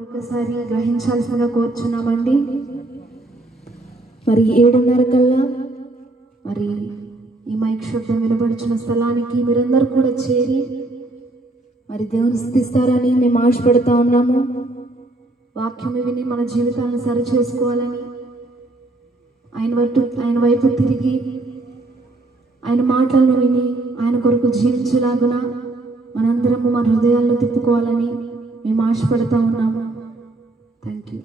మరొకసారి గ్రహించాల్సిందిగా కోరుచున్నామండి. మరి 7:30 కల్లా మరి ఈ మైక్ శబ్దం వినబడుచున్న స్థలానికి మీరందరూ కూడా చేరి మరి దేవుని స్తుతిస్తారని మేము ఆశపడతా ఉన్నాము. వాక్యం విని మన జీవితాలను సరి చేసుకోవాలని, ఆయన వైపు తిరిగి ఆయన మాటలను విని ఆయన కొరకు జీవించేలాగున మనందరము మన హృదయాలను తిప్పుకోవాలని మేము ఆశపడతా ఉన్నాము. Thank you.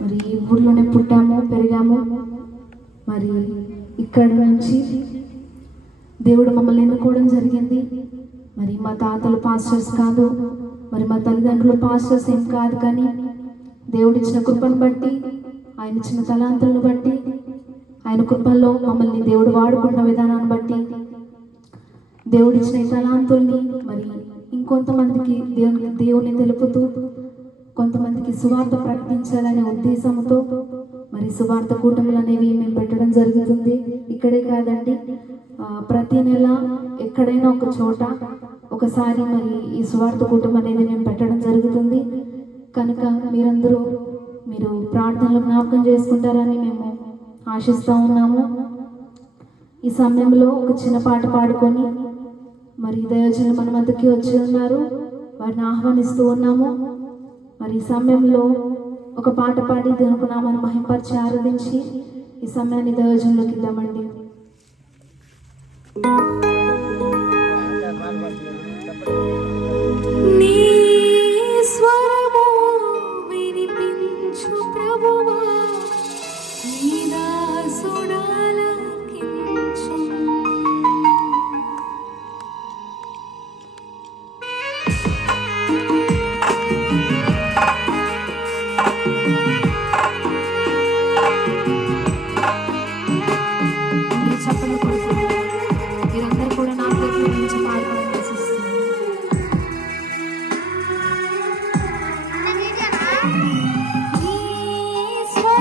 మరి ఈ ఊర్లోనే పుట్టాము, పెరిగాము. మరి ఇక్కడ నుంచి దేవుడు మమ్మల్ని ఎన్నుకోవడం జరిగింది. మరి మా తాతలు పాస్టర్స్ కాదు, మరి మా తల్లిదండ్రులు పాస్టర్స్ ఏం కాదు, కానీ దేవుడిచ్చిన కృపను బట్టి, ఆయన ఇచ్చిన తలాంతులను బట్టి, ఆయన కృపల్లో మమ్మల్ని దేవుడు వాడుకున్న విధానాన్ని బట్టి, దేవుడిచ్చిన ఈ తలాంతుల్ని మరి ఇంకొంతమందికి దేవుని తెలుపుతూ కొంతమందికి సువార్త ప్రకటించాలనే ఉద్దేశంతో మరి సువార్త కూటములు అనేవి మేము పెట్టడం జరుగుతుంది. ఇక్కడే కాదండి, ప్రతి నెల ఎక్కడైనా ఒక చోట ఒకసారి మరి ఈ సువార్త కూటం అనేది మేము పెట్టడం జరుగుతుంది. కనుక మీరు ప్రార్థనలు జ్ఞాపకం చేసుకుంటారని మేము ఆశిస్తూ ఉన్నాము. ఈ సమయంలో ఒక చిన్న పాట పాడుకొని మరి దైవజనులు మన మధ్యకి వచ్చి ఉన్నారు, వారిని ఆహ్వానిస్తూ ఉన్నాము. మరి ఈ సమయంలో ఒక పాట పాడి దేవుని నామాన్ని మహింపరిచి ఆరాధించి ఈ సమయాన్ని దైవజనులకు ఇద్దామండి. నీ స్వరము వినిపించు ప్రభువా, నీ దాసుడాలకించు. చెప్పలు కొడుకు మీరందరూ కూడా నా పేరు గురించి పాల్గొని ఆశిస్తున్నారు. నీ స్వరము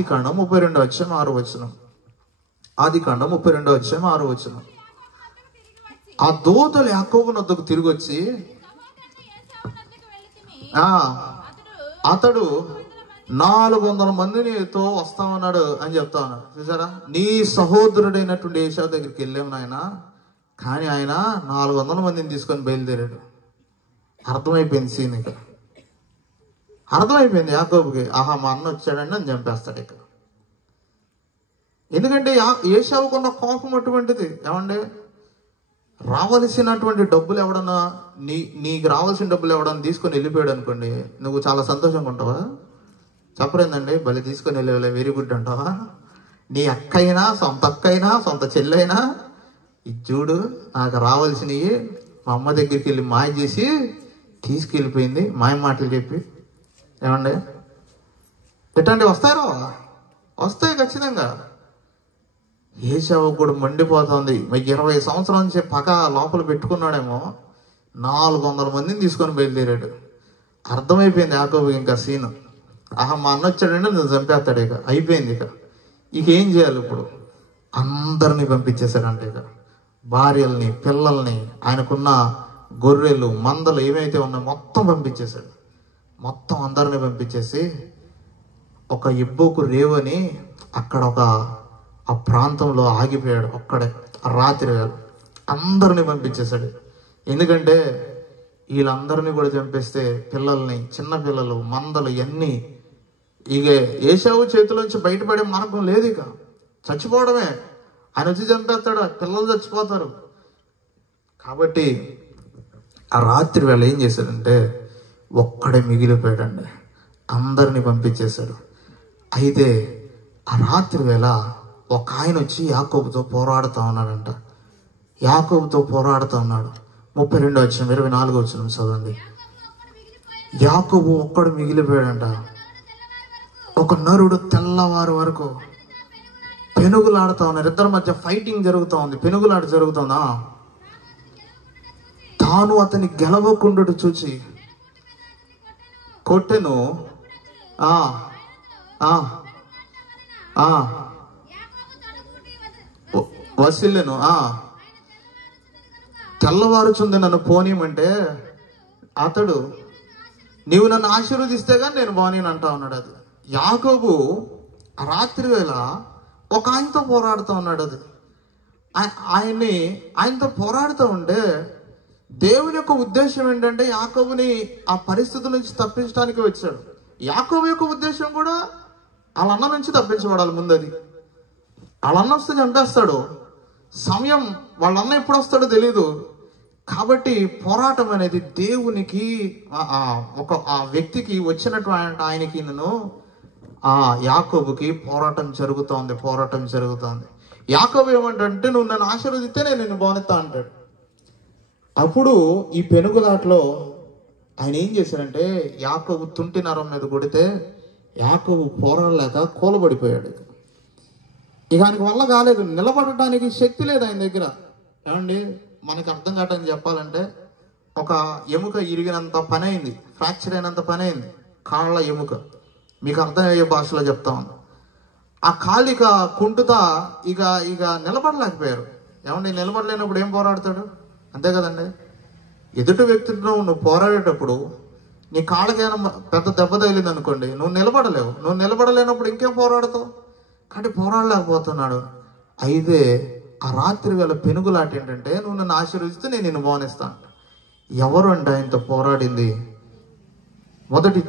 ఆదికాండం 32:6. ఆదికాండం 32:6. ఆ దూతలు యాకోబు వద్దకు తిరిగి వచ్చి, అతడు 400 మందినితో వస్తామన్నాడు అని చెప్తా ఉన్నాడు. చూసారా, నీ సహోదరుడైనటువంటి ఏశావు దగ్గరికి వెళ్ళాము నాయన, కానీ ఆయన 400 మందిని తీసుకొని బయలుదేరాడు. అర్థమైపోయింది సీన్. ఇక్కడ అర్థమైపోయింది యాకోబుకి, ఆహా మా అన్న వచ్చాడండి అని చంపేస్తాడు ఇక్కడ. ఎందుకంటే ఏశావుకున్న కోపం అటువంటిది. ఏమండి, రావలసినటువంటి డబ్బులు ఎవడన్నా నీకు రావాల్సిన డబ్బులు ఎవడన్నా తీసుకొని వెళ్ళిపోయాడు అనుకోండి, నువ్వు చాలా సంతోషంగా ఉంటావా? చెప్పరేందండి, బలి తీసుకొని వెళ్ళే వెరీ గుడ్ అంటావా? నీ అక్కైనా, సొంత అక్కైనా, సొంత చెల్లైనా, ఇది చూడు నాకు రావాల్సినవి మా అమ్మ దగ్గరికి వెళ్ళి మాయ చేసి తీసుకెళ్ళిపోయింది, మాయ మాటలు చెప్పి. ఏమండి, ఎట్లాంటివి వస్తారో వస్తాయి ఖచ్చితంగా. ఏశావు కూడా మండిపోతుంది. 20 సంవత్సరాల నుంచి పగ లోపల పెట్టుకున్నాడేమో, 400 మందిని తీసుకొని బయలుదేరాడు. అర్థమైపోయింది యాకోబు ఇంకా సీన్. ఆహా మా అన్న వచ్చాడంటే నువ్వు చంపేస్తాడు. అయిపోయింది. ఇక ఏం చేయాలి ఇప్పుడు? అందరినీ పంపించేశాడంటే, భార్యల్ని, పిల్లల్ని, ఆయనకున్న గొర్రెలు, మందలు ఏమైతే ఉన్నాయో మొత్తం పంపించేశాడు. మొత్తం అందరినీ పంపించేసి ఒక ఇబ్బోకు రేవని అక్కడ ఆ ప్రాంతంలో ఆగిపోయాడు ఒక్కడే. రాత్రి వేళ అందరినీ పంపించేశాడు. ఎందుకంటే వీళ్ళందరినీ కూడా చంపేస్తే పిల్లల్ని, చిన్న పిల్లలు, మందలు ఇవన్నీ ఇక ఏశావు చేతిలోంచి బయటపడే మార్గం లేదు. ఇక చచ్చిపోవడమే. ఆయన వచ్చి చంపేస్తాడు, పిల్లలు చచ్చిపోతారు. కాబట్టి ఆ రాత్రి వేళ ఏం చేశాడంటే ఒక్కడే మిగిలిపోయాడండి. అందరినీ పంపించేశాడు. అయితే ఆ రాత్రి వేళ ఒక ఆయన వచ్చి యాకోబుతో పోరాడుతూ ఉన్నాడంట. యాకోబుతో పోరాడుతూ ఉన్నాడు. 32:24 చదవండి. యాకోబు ఒక్కడు మిగిలిపోయాడంట. ఒక నరుడు తెల్లవారు వరకు పెనుగులాడుతూ ఉన్నారు. ఇద్దరి మధ్య ఫైటింగ్ జరుగుతూ ఉంది, పెనుగులాట జరుగుతుందా. తాను అతని గెలవకుండు చూచి కొట్టెను. వసిల్లెను. తెల్లవారుచుంది నన్ను పోనీయమంటే అతడు నీవు నన్ను ఆశీర్వదిస్తే కానీ నేను పోనీని అంటా ఉన్నాడు. అది యాకోబు రాత్రి వేళ ఒక ఆయనతో పోరాడుతూ ఉన్నాడు. అది ఆయనతో పోరాడుతూ ఉంటే దేవుని యొక్క ఉద్దేశం ఏంటంటే యాకోబుని ఆ పరిస్థితుల నుంచి తప్పించడానికి వచ్చాడు. యాకోబు యొక్క ఉద్దేశం కూడా వాళ్ళ అన్న నుంచి తప్పించబడాలి. ముందది వాళ్ళ అన్న వస్తే చంపేస్తాడు. సమయం వాళ్ళ అన్న ఎప్పుడు వస్తాడో తెలీదు. కాబట్టి పోరాటం అనేది దేవునికి ఆ వ్యక్తికి వచ్చినటువంటి ఆయనకి యాకోబుకి పోరాటం జరుగుతోంది. యాకోబు ఏమంటే నువ్వు నన్ను ఆశీర్వదిస్తే నేను నిన్ను బాగునేస్తా అంటాడు. అప్పుడు ఈ పెనుగులాటలో ఆయన ఏం చేశాడంటే యాకోబు తుంటి నరం మీద కొడితే యాకోబు పోరాడలేక కూలబడిపోయాడు. ఇక ఆయనకి వల్ల కాలేదు, నిలబడటానికి శక్తి లేదు ఆయన దగ్గర. ఏమండి, మనకి అర్థం కావటం చెప్పాలంటే ఒక ఎముక ఇరిగినంత పని అయింది, ఫ్రాక్చర్ అయినంత పని అయింది, కాళ్ళ ఎముక. మీకు అర్థమయ్యే భాషలో చెప్తాను. ఆ కాళ్ళు ఇక కుంటుతా ఇక నిలబడలేకపోయారు. ఏమండి, నిలబడలేనప్పుడు ఏం పోరాడతాడు? అంతే కదండి. ఎదుటి వ్యక్తితో నువ్వు పోరాడేటప్పుడు నీ కాళ్ళకైనా పెద్ద దెబ్బ తగిలింది అనుకోండి, నువ్వు నిలబడలేవు. నువ్వు నిలబడలేనప్పుడు ఇంకేం పోరాడతావు? కాబట్టి పోరాడలేకపోతున్నాడు. అయితే ఆ రాత్రి వేళ పెనుగులాట ఏంటంటే నువ్వు నన్ను ఆశీర్వదిస్తే నేను నిన్ను బాగునేస్తాను. ఎవరు అంటే ఆయనతో పోరాడింది?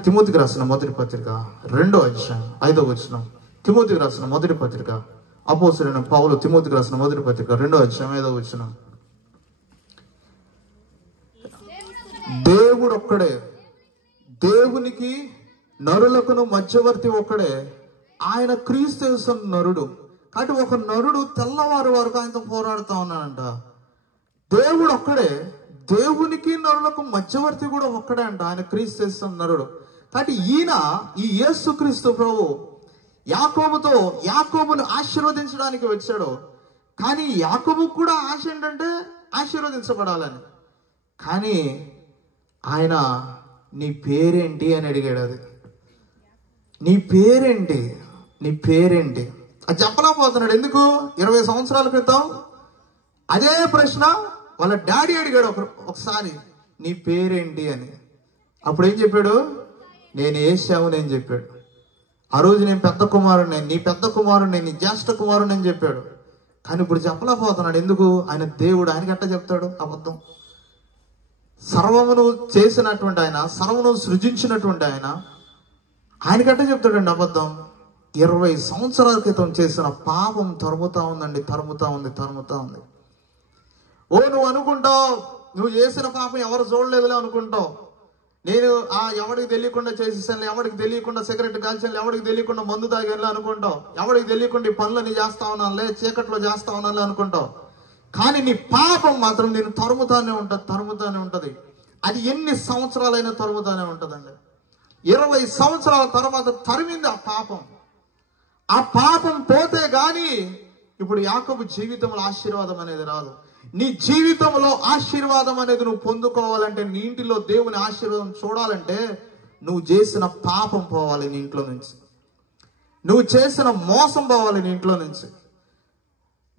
తిమోతికి రాసిన మొదటి పత్రిక 2:5. తిమోతికి రాసిన మొదటి పత్రిక, అపోస్తలుడైన పౌలు తిమోతికి రాసిన మొదటి పత్రిక 2:5. దేవుడు ఒక్కడే, దేవునికి నరులకును మధ్యవర్తి ఒక్కడే, ఆయన క్రీస్తు యేసు నరుడు. కాబట్టి ఒక నరుడు తెల్లవారు వరకు ఆయనతో పోరాడుతూ ఉన్నాడంట. దేవుడు ఒక్కడే, దేవునికి నరులకు మధ్యవర్తి కూడా ఒక్కడే అంట, ఆయన క్రీస్తు యేసు నరుడు. కాబట్టి ఈ యేసుక్రీస్తు ప్రభు యాకోబును ఆశీర్వదించడానికి వచ్చాడు. కానీ యాకోబు కూడా ఆశ ఏంటంటే ఆశీర్వదించబడాలని. కానీ ఆయన నీ పేరేంటి అని అడిగాడు. అది నీ పేరేంటి? నీ పేరేంటి అది చెప్పలేకపోతున్నాడు. ఎందుకు? 20 సంవత్సరాల క్రితం అదే ప్రశ్న వాళ్ళ డాడీ అడిగాడు ఒకసారి, నీ పేరేంటి అని. అప్పుడు ఏం చెప్పాడు? నేను ఏశావుని అని చెప్పాడు. ఆ రోజు నేను పెద్ద కుమారుడు, నీ పెద్ద కుమారుడు, నీ జ్యేష్ఠ కుమారుడు అని చెప్పాడు. కానీ ఇప్పుడు చెప్పలేకపోతున్నాడు. ఎందుకు? ఆయన దేవుడు, ఆయనకి ఎట్లా చెప్తాడు అబద్ధం? సర్వమును చేసినటువంటి ఆయన, సర్వమును సృజించినటువంటి ఆయన, ఆయనకట్ట చెప్తాడండి అబద్ధం? 20 సంవత్సరాల క్రితం చేసిన పాపం తరుముతా ఉందండి, తరుముతా ఉంది. ఓ నువ్వు అనుకుంటావు నువ్వు చేసిన పాపం ఎవరు చూడలేదులే అనుకుంటావు. నేను ఎవడికి తెలియకుండా చేసేసాను, ఎవడికి తెలియకుండా సిగరెట్ కాల్చాను, ఎవడికి తెలియకుండా మందు తాగాను అనుకుంటావు, ఎవడికి తెలియకుండా ఈ పనులని చేస్తా ఉన్నానులే, చీకట్లో చేస్తా ఉన్నానులే అనుకుంటావు. కానీ నీ పాపం మాత్రం నేను తరుముతానే ఉంటది. అది ఎన్ని సంవత్సరాలైనా తరుముతానే ఉంటదండి. 20 సంవత్సరాల తర్వాత తరిమింది ఆ పాపం పోతే గాని ఇప్పుడు యాకోబు జీవితంలో ఆశీర్వాదం అనేది రాదు. నీ జీవితంలో ఆశీర్వాదం అనేది నువ్వు పొందుకోవాలంటే, నీ ఇంటిలో దేవుని ఆశీర్వాదం చూడాలంటే, నువ్వు చేసిన పాపం పోవాలి నీ ఇంట్లో నుంచి, నువ్వు చేసిన మోసం పోవాలి నీ ఇంట్లో నుంచి,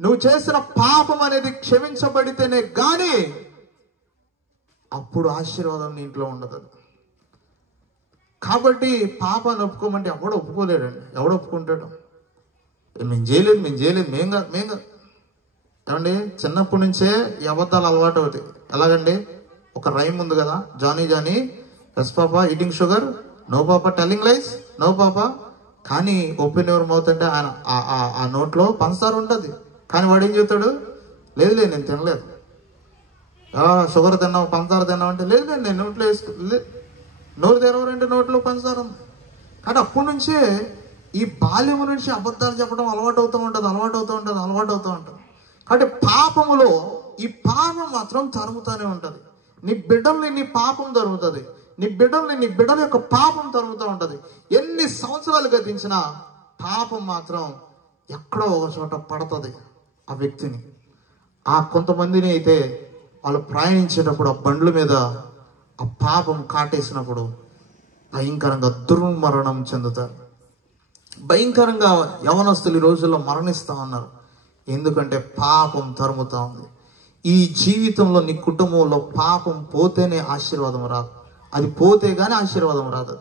నువ్వు చేసిన పాపం అనేది క్షమించబడితేనే గాని అప్పుడు ఆశీర్వాదం నీ ఇంట్లో ఉండదు. కాబట్టి పాపాన్ని ఒప్పుకోమంటే ఎవడో ఒప్పుకోలేడండి. ఎవడో ఒప్పుకుంటాడు? మేము చేయలేదు మేం కాదు. ఏమండి, చిన్నప్పటి నుంచే ఈ అబద్ధాలు అలవాటు అవుతాయి. ఎలాగండి? ఒక రైమ్ ఉంది కదా, Johnny yes papa eating sugar, no papa telling lies, no papa. కానీ ఓపెన్ యువర్ మౌత్ అంటే ఆయన ఆ నోట్లో పంచదార ఉంటుంది. కానీ వాడు ఏం చెప్తాడు? లేదు నేను తినలేదు. షుగర్ తిన్నావు, పంచదార తిన్నావు అంటే, లేదు నేను నోట్లో నోరు తెరవరంటే నోట్లో పంచదార ఉంది. కానీ అప్పటి నుంచే ఈ బాల్యం నుంచి అబద్ధాలు చెప్పడం అలవాటు అవుతూ ఉంటుంది. కాబట్టి పాపములో ఈ పాపం మాత్రం తరుముతానే ఉంటది. నీ బిడ్డల్ని నీ పాపం తరుముతుంది, నీ బిడ్డల యొక్క పాపం తరుముతూ ఉంటది. ఎన్ని సంవత్సరాలు గతించినా పాపం మాత్రం ఎక్కడో ఒక చోట పడుతుంది ఆ వ్యక్తిని. కొంతమందిని అయితే వాళ్ళు ప్రయాణించేటప్పుడు ఆ బండ్ల మీద ఆ పాపం కాటేసినప్పుడు భయంకరంగా దుర్మరణం చెందుతారు. భయంకరంగా యవనస్తులు ఈ రోజుల్లో మరణిస్తా ఉన్నారు. ఎందుకంటే పాపం తరుముతా ఉంది. ఈ జీవితంలో నీ కుటుంబంలో పాపం పోతేనే ఆశీర్వాదం రాదు. అది పోతే గానీ ఆశీర్వాదం రాదు.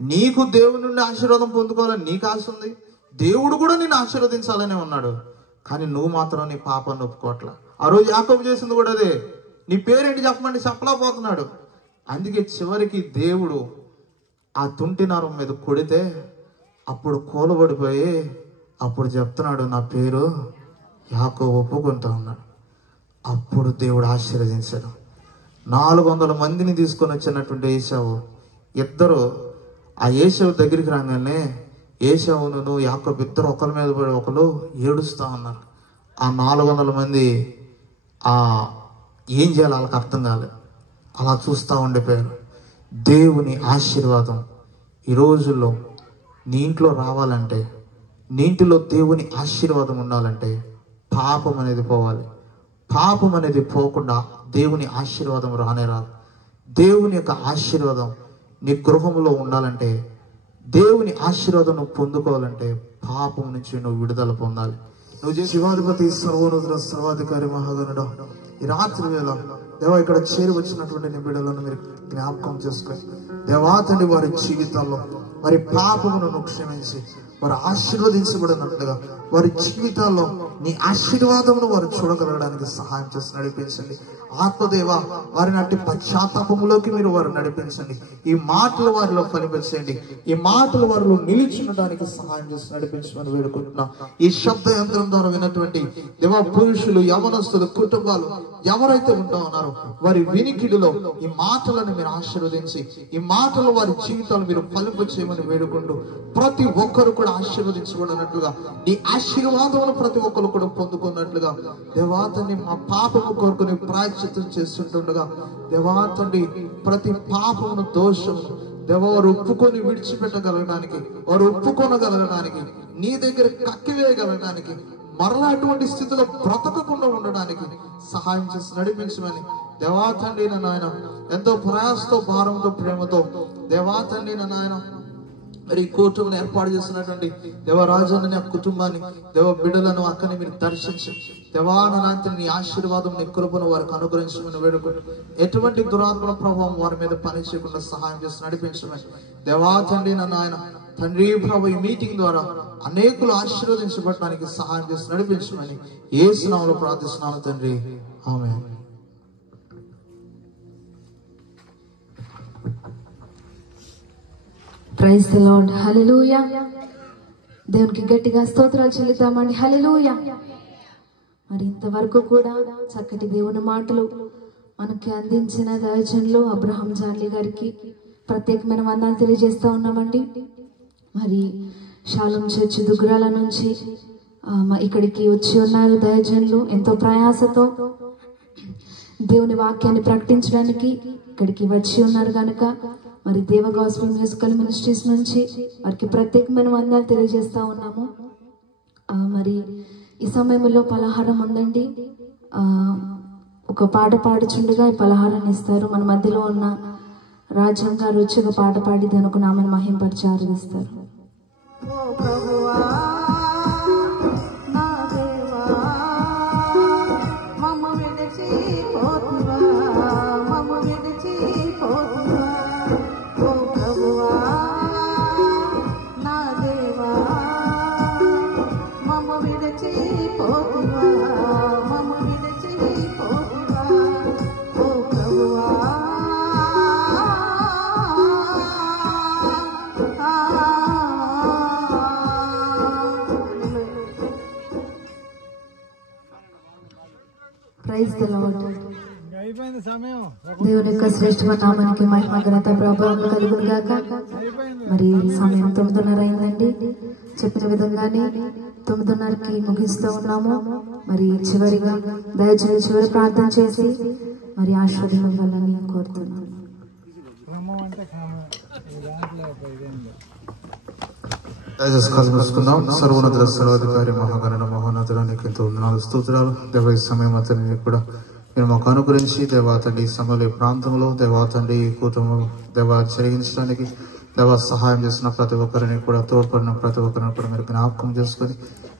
నీకు దేవుని నుండి ఆశీర్వాదం పొందుకోవాలని నీకు ఆశ ఉంది, దేవుడు కూడా నిన్ను ఆశీర్వదించాలనే ఉన్నాడు. కానీ నువ్వు మాత్రం నీ పాపాన్ని ఒప్పుకోవట్లా. ఆ రోజు యాకోబు చేసింది కూడా అదే. నీ పేరేంటి చెప్పమంటే చెప్పలేకపోతున్నాడు. అందుకే చివరికి దేవుడు ఆ తుంటినారం మీద కొడితే అప్పుడు కూలబడిపోయి అప్పుడు చెప్తున్నాడు, నా పేరు యాకోబు ఒప్పుకుంటా ఉన్నాడు. అప్పుడు దేవుడు ఆశీర్వదించాడు. 400 మందిని తీసుకొని వచ్చినటువంటి ఏశావు ఇద్దరు ఆ ఏశావు దగ్గరికి రాగానే ఏశావును యాకోబు ఇద్దరు ఒకరి మీద పడి ఒకరు ఏడుస్తా ఉన్నారు. ఆ 400 మంది ఏం చేయాలి వాళ్ళకి అర్థం కాలేదు. అలా చూస్తూ ఉండిపోయారు. దేవుని ఆశీర్వాదం ఈ రోజుల్లో నీ ఇంట్లో రావాలంటే, నీ ఇంటిలో దేవుని ఆశీర్వాదం ఉండాలంటే పాపం అనేది పోవాలి. పాపం అనేది పోకుండా దేవుని ఆశీర్వాదం రానే రాదు. దేవుని యొక్క ఆశీర్వాదం నీ గృహంలో ఉండాలంటే, దేవుని ఆశీర్వాదం నువ్వు పొందుకోవాలంటే పాపం నుంచి నువ్వు విడుదల పొందాలి. నువ్వు శివాధిపతి, సర్వోన్నతుడ, సర్వాధికారి, మహాగణుడు, ఈ రాత్రి వేళ దేవా ఇక్కడ చేరి వచ్చినటువంటి నీ బిడ్డలను మీరు జ్ఞాపకం చేసుకొని దేవా తండ్రి వారి జీవితాల్లో వారి పాపమును క్షమించి వారు ఆశీర్వదించబడినట్లుగా వారి జీవితాల్లో నీ ఆశీర్వాదమును వారు చూడగలగడానికి సహాయం చేసి నడిపించండి. ఆత్మదేవ వారిని అట్టి పశ్చాత్తాపములోకి మీరు వారు నడిపించండి. ఈ మాటలు వారిలో ఫలింపచేయండి. ఈ మాటలు వారిలో నిలిచినడానికి సహాయం చేసి నడిపించమని వేడుకుంటున్నా. ఈ శబ్ద యంత్రం ద్వారా విన్నటువంటి దేవ పురుషులు, యవనస్తులు, కుటుంబాలు ఎవరైతే ఉంటా ఉన్నారో వారి వినికిడిలో ఈ మాటలను మీరు ఆశీర్వదించి ఈ మాటలు వారి జీవితాలు మీరు ఫలింపచేయమని వేడుకుంటూ ప్రతి ఒక్కరు కూడా ఆశీర్వదించబడినట్లుగా నీ ఆశీర్వాదమును ప్రతి ఒక్కరు కూడా పొందుకున్నట్లుగా దేవాతండి మా పాపము కోరుకుని ప్రాయశ్చిత్తం చేస్తుండగా దేవాతండి ప్రతి పాపమును, దోషమును దేవ వారు ఒప్పుకొని విడిచిపెట్టగలగడానికి, వారు ఒప్పుకొనగలగడానికి, నీ దగ్గర కక్కివేయగలగడానికి, మరలా అటువంటి స్థితిలో బ్రతకకుండా ఉండడానికి సహాయం చేసి నడిపించమని దేవాతండి నాయన ఎంతో ప్రయాసతో, భారంతో, ప్రేమతో దేవాతండి నాయన మరి కూటమిని ఏర్పాటు చేస్తున్నటువంటి దేవరాజాన్ని, ఆ కుటుంబాన్ని, దేవ బిడ్డలను, అక్కని మీరు దర్శించి దేవానంతి నీ ఆశీర్వాదం, నీ కృపను వారికి అనుగ్రహించమని వేడుకొని ఎటువంటి దురాత్మ ప్రభావం వారి మీద పని చేయకుండా సహాయం చేసి నడిపించమని దేవా తండ్రి నన్ను ఆయన తండ్రి ప్రభు ఈ మీటింగ్ ద్వారా అనేకులు ఆశీర్వదించబడటానికి సహాయం చేసి నడిపించమని యేసు నామములో ప్రార్థిస్తున్నాను తండ్రి, ఆమేన్. Praise the Lord. హల్లెలూయా. దేవునికి గట్టిగా స్తోత్రాలు చెల్లిద్దామండి. హల్లెలూయా. మరి ఇంతవరకు కూడా చక్కటి దేవుని మాటలు మనకి అందించిన దైవజనులు అబ్రహాం జాన్లీ గారికి ప్రత్యేకమైన వందనాలు తెలియజేస్తా ఉన్నామండి. మరి షాలోమ్ చర్చ్ దుగ్రాల నుంచి ఇక్కడికి వచ్చి ఉన్నారు దైవజనులు. ఎంతో ప్రయాసతో దేవుని వాక్యాన్ని ప్రకటించడానికి ఇక్కడికి వచ్చి ఉన్నారు కనుక మరి దేవ గాస్పెల్ మ్యూజికల్ మినిస్ట్రీస్ నుంచి వారికి ప్రత్యేకమైన వందనాలు తెలియజేస్తా ఉన్నాము. మరి ఈ సమయంలో పలహారం ఉందండి. ఒక పాట పాడుచుండగా ఈ పలహారాన్ని ఇస్తారు. మన మధ్యలో ఉన్న రాజ్యం గారు వచ్చి ఒక పాట పాడి దానికి నామని మహింపరిచి ఆరాధిస్తారు. Praise the lord. దేవుని యొక్క శ్రేష్ఠమైన నామానికి మహిమ ఘనత ప్రభావం కలుగును గాక. మరి సమయం 9:30 అయిందండి. చెప్పిన విధంగానే 9:30కి ముగిస్తూ ఉన్నాము. మరి చివరిగా దయచేసి చివరి ప్రార్థన చేసి మరి ఆశీర్వదించాలని కోరుతున్నాను. సర్వోన్నత సర్వాధికారి మహాగణ మహోన్నతుడానికి ఎంతో వందనాలు, స్తోత్రాలు. దేవ ఈ సమయం అతన్ని కూడా మీరు మాకు అనుగ్రహించి దేవాతండి ఈ సమయంలో ఈ ప్రాంతంలో దేవాతండి ఈ కుటుంబం దేవా జరిగించడానికి దేవా సహాయం చేసిన ప్రతి ఒక్కరిని కూడా, తోడ్పడిన ప్రతి ఒక్కరిని కూడా మీరు జ్ఞాపకం చేసుకొని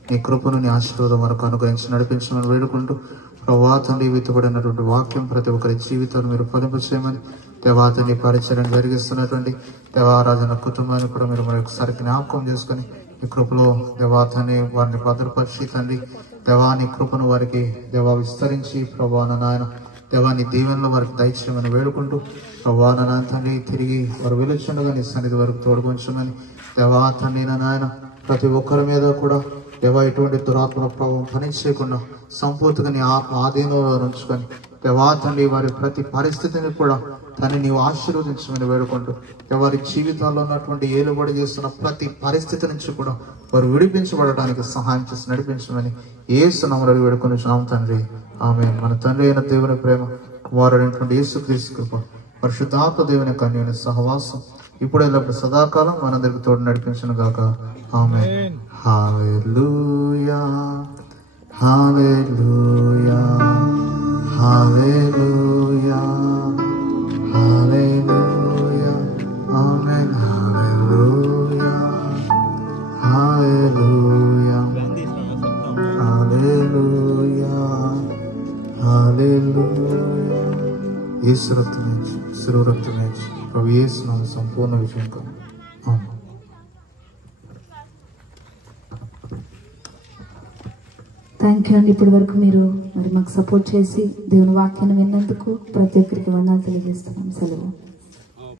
నీ కృపను, నీ ఆశీర్వాదం మనకు అనుగ్రహించి నడిపించమని వేడుకుంటూ ప్రభా తండ్రి విత్తబడినటువంటి వాక్యం ప్రతి ఒక్కరి జీవితాన్ని మీరు ఫలింప చేయమని దేవా తండ్రి పరిచయం జరిగిస్తున్నటువంటి దేవారాజన కుటుంబాన్ని కూడా మీరు మరొకసారి జ్ఞాపకం చేసుకొని ఈ కృపలో దేవాతని వారిని భద్రపరిచి తండ్రి దేవాని కృపను వారికి దేవా విస్తరించి ప్రభా నాయన దేవాని దీవెనలో వారికి దయచేయమని వేడుకుంటూ ప్రభా నాయన తండ్రి తిరిగి వారు వెలుచుండగా నీ సన్నిధి వరకు తోడుకొంచమని దేవా తండ్రి నాయన ప్రతి ఒక్కరి మీద కూడా దేవా ఎటువంటి దురాత్మక ప్రభావం పనిచేయకుండా సంపూర్తిగా నీ ఆత్మ ఆధీనంలో ఉంచుకొని దేవా తండ్రి వారి ప్రతి పరిస్థితిని కూడా తను నీవు ఆశీర్వదించమని వేడుకుంటూ వారి జీవితాల్లో ఉన్నటువంటి ఏలుబడి చేస్తున్న ప్రతి పరిస్థితి నుంచి కూడా వారు విడిపించబడటానికి సహాయం చేసి నడిపించమని యేసు నామములో వేడుకొనుచున్నాము తండ్రి, ఆమేన్. మన తండ్రి అయిన దేవుని ప్రేమ, కుమారుడైనటువంటి యేసుక్రీస్తు కృప, పరిశుద్ధాత్మ దేవుని కన్యని సహవాసం ఇప్పుడు ఎల్లప్పుడు సదాకాలం మనందరికి తోడు నడిపించును గాక, ఆమేన్. హల్లెలూయా హల్లెలూయా హల్లెలూయా హల్లెలూయా, ఆమేన్. హల్లెలూయా హల్లెలూయా హల్లెలూయా హల్లెలూయా. యేసు రక్తమే శిలువ రక్తమే ప్రభు యేసు నామమున సంపూర్ణ విజయం కలుగు. ఆమేన్. థ్యాంక్ యూ అండి. ఇప్పటి వరకు మీరు మరి మాకు సపోర్ట్ చేసి దేవుని వాక్యాన్ని విన్నందుకు ప్రతి ఒక్కరికి వందనాలు తెలియజేస్తున్నాం. సెలవు.